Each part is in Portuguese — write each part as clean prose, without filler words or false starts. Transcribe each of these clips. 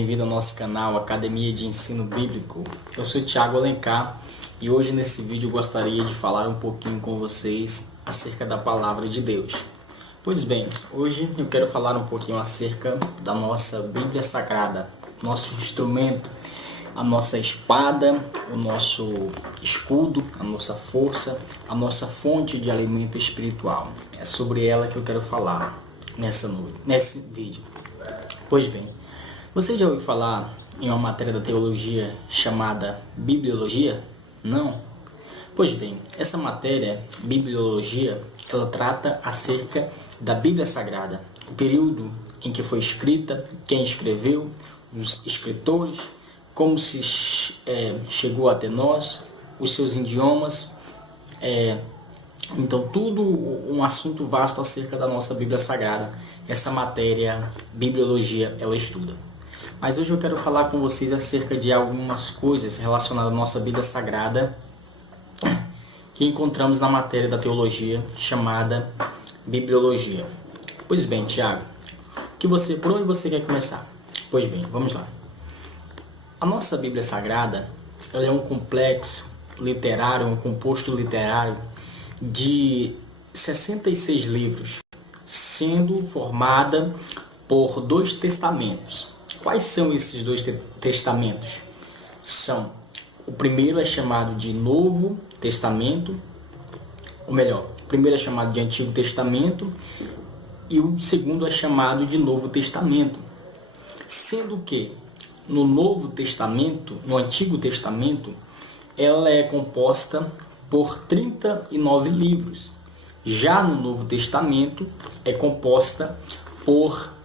Bem-vindo ao nosso canal Academia de Ensino Bíblico. Eu sou Thiago Alencar e hoje nesse vídeo eu gostaria de falar um pouquinho com vocês acerca da Palavra de Deus. Pois bem, hoje eu quero falar um pouquinho acerca da nossa Bíblia Sagrada, nosso instrumento, a nossa espada, o nosso escudo, a nossa força, a nossa fonte de alimento espiritual. É sobre ela que eu quero falar nesse vídeo. Pois bem, você já ouviu falar em uma matéria da teologia chamada Bibliologia? Não? Pois bem, essa matéria, Bibliologia, ela trata acerca da Bíblia Sagrada, o período em que foi escrita, quem escreveu, os escritores, como se chegou até nós, os seus idiomas, então tudo um assunto vasto acerca da nossa Bíblia Sagrada. Essa matéria, Bibliologia, ela estuda. Mas hoje eu quero falar com vocês acerca de algumas coisas relacionadas à nossa Bíblia Sagrada que encontramos na matéria da teologia chamada Bibliologia. Pois bem, Tiago, por onde você quer começar? Pois bem, vamos lá. A nossa Bíblia Sagrada, ela é um complexo literário, um composto literário de 66 livros, sendo formada por 2 testamentos. Quais são esses 2 testamentos? O primeiro é chamado de Novo Testamento, ou melhor, o primeiro é chamado de Antigo Testamento e o segundo é chamado de Novo Testamento. Sendo que no Novo Testamento, no Antigo Testamento, ela é composta por 39 livros. Já no Novo Testamento é composta por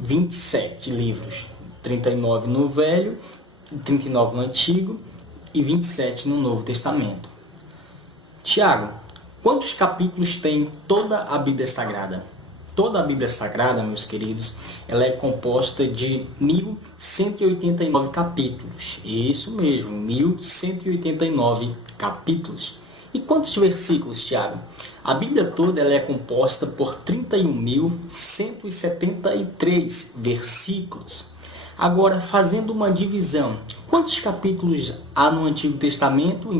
27 livros, 39 no Velho, 39 no Antigo e 27 no Novo Testamento. Tiago, quantos capítulos tem toda a Bíblia Sagrada? Toda a Bíblia Sagrada, meus queridos, ela é composta de 1189 capítulos. Isso mesmo, 1189 capítulos. E quantos versículos, Tiago? A Bíblia toda ela é composta por 31.173 versículos. Agora, fazendo uma divisão, quantos capítulos há no Antigo Testamento,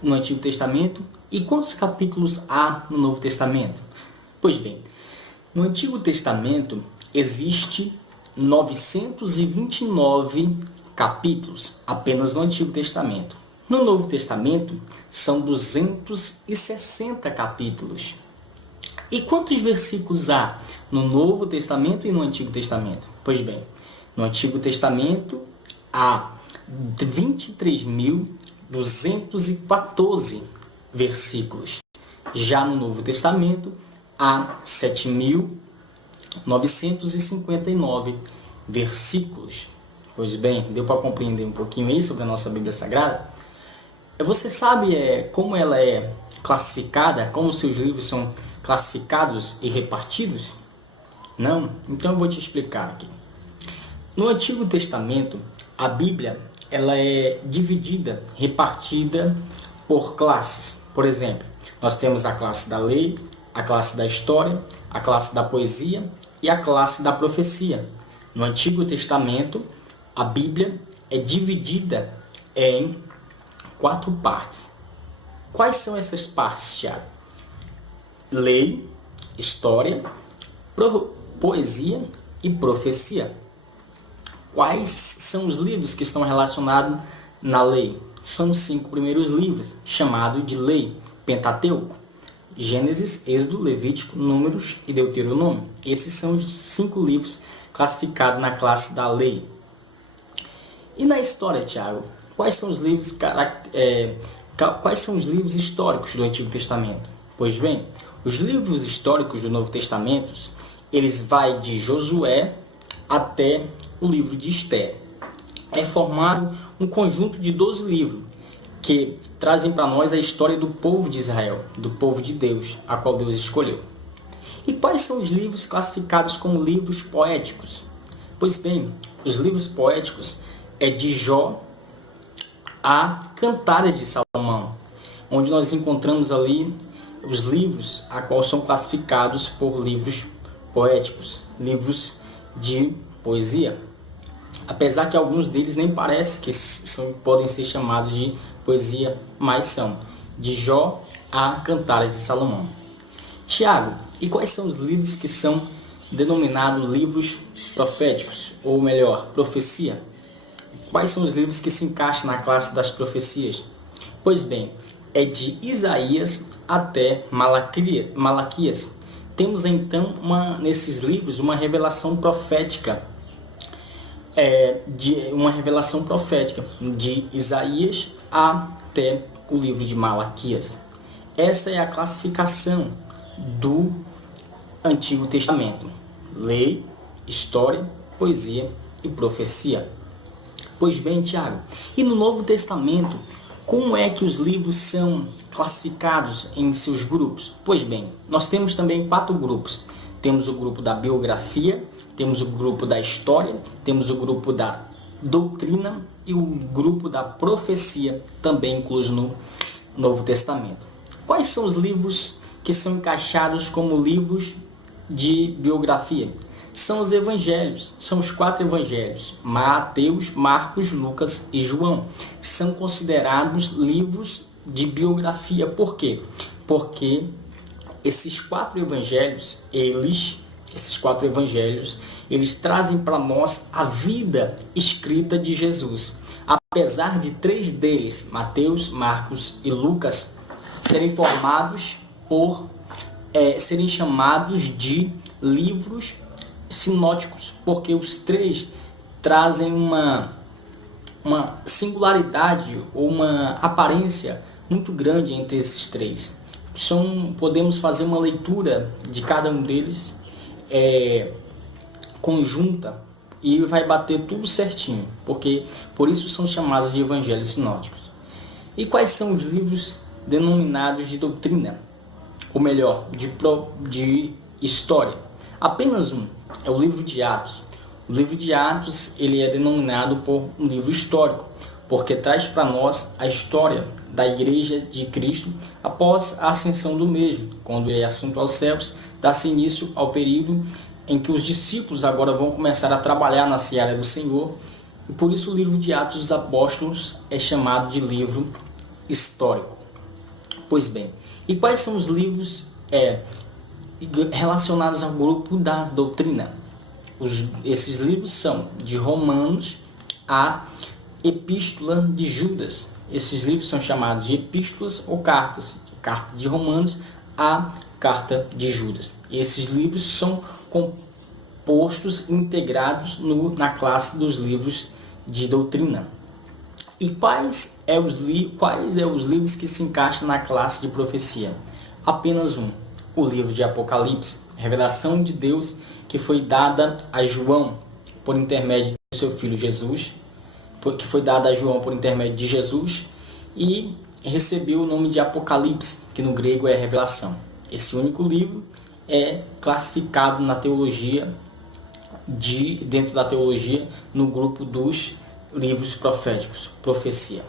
no Antigo Testamento, e quantos capítulos há no Novo Testamento? Pois bem, no Antigo Testamento existe 929 capítulos, apenas no Antigo Testamento. No Novo Testamento são 260 capítulos. E quantos versículos há no Novo Testamento e no Antigo Testamento? Pois bem, no Antigo Testamento há 23.214 versículos. Já no Novo Testamento há 7.959 versículos. Pois bem, deu para compreender um pouquinho aí sobre a nossa Bíblia Sagrada? Você sabe como ela é classificada, como seus livros são classificados e repartidos? Não? Então eu vou te explicar aqui. No Antigo Testamento, a Bíblia ela é dividida, repartida por classes. Por exemplo, nós temos a classe da lei, a classe da história, a classe da poesia e a classe da profecia. No Antigo Testamento, a Bíblia é dividida em 4 partes. Quais são essas partes, Tiago? Lei, história, poesia e profecia. Quais são os livros que estão relacionados na lei? São os 5 primeiros livros, chamados de lei, Pentateuco. Gênesis, Êxodo, Levítico, Números e Deuteronômio. Esses são os 5 livros classificados na classe da lei. E na história, Tiago? Quais são os livros históricos do Antigo Testamento? Pois bem, os livros históricos do Novo Testamento, eles vão de Josué até o livro de Esther. É formado um conjunto de 12 livros que trazem para nós a história do povo de Israel, do povo de Deus, a qual Deus escolheu. E quais são os livros classificados como livros poéticos? Pois bem, os livros poéticos é de Jó a Cantares de Salomão, onde nós encontramos ali os livros a qual são classificados por livros poéticos, livros de poesia. apesar que alguns deles nem parece que podem ser chamados de poesia, mas são, de Jó a Cantares de Salomão. Tiago, e quais são os livros que são denominados livros proféticos, ou melhor, profecia? Quais são os livros que se encaixam na classe das profecias? Pois bem, é de Isaías até Malaquias. Temos então nesses livros uma revelação profética, de Isaías até o livro de Malaquias. Essa é a classificação do Antigo Testamento: lei, história, poesia e profecia. Pois bem, Tiago, e no Novo Testamento, como é que os livros são classificados em seus grupos? Pois bem, nós temos também 4 grupos. Temos o grupo da biografia, temos o grupo da história, temos o grupo da doutrina e o grupo da profecia, também incluso no Novo Testamento. Quais são os livros que são encaixados como livros de biografia? São os evangelhos, são os 4 evangelhos: Mateus, Marcos, Lucas e João. São considerados livros de biografia. Por quê? Porque esses 4 evangelhos, eles trazem para nós a vida escrita de Jesus. Apesar de 3 deles, Mateus, Marcos e Lucas, serem serem chamados de livros sinóticos, porque os 3 trazem uma singularidade ou uma aparência muito grande entre esses 3. Podemos fazer uma leitura de cada um deles conjunta e vai bater tudo certinho, porque por isso são chamados de evangelhos sinóticos. E quais são os livros denominados de doutrina, ou melhor, de história? Apenas um, é o livro de Atos. O livro de Atos, ele é denominado por um livro histórico, porque traz para nós a história da Igreja de Cristo após a ascensão do mesmo. Quando ele é assunto aos céus, dá-se início ao período em que os discípulos agora vão começar a trabalhar na seara do Senhor, e por isso o livro de Atos dos Apóstolos é chamado de livro histórico. Pois bem, e quais são os livros relacionados ao grupo da doutrina? Esses livros são de Romanos a Epístola de Judas. Esses livros são chamados de epístolas ou cartas. Carta de Romanos a Carta de Judas. Esses livros são compostos, integrados na classe dos livros de doutrina. E quais os livros que se encaixam na classe de profecia? Apenas um, o livro de Apocalipse, revelação de Deus que foi dada a João por intermédio do seu filho Jesus, que foi dada a João por intermédio de Jesus, e recebeu o nome de Apocalipse, que no grego é revelação. Esse único livro é classificado na teologia, dentro da teologia, no grupo dos livros proféticos, profecia.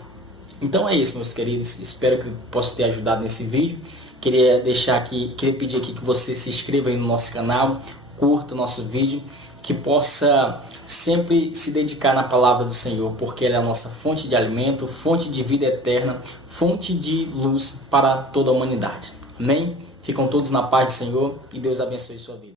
Então é isso, meus queridos. Espero que possa ter ajudado nesse vídeo. Queria pedir aqui que você se inscreva aí no nosso canal, curta o nosso vídeo, que possa sempre se dedicar na palavra do Senhor, porque ela é a nossa fonte de alimento, fonte de vida eterna, fonte de luz para toda a humanidade. Amém? Ficam todos na paz do Senhor e Deus abençoe sua vida.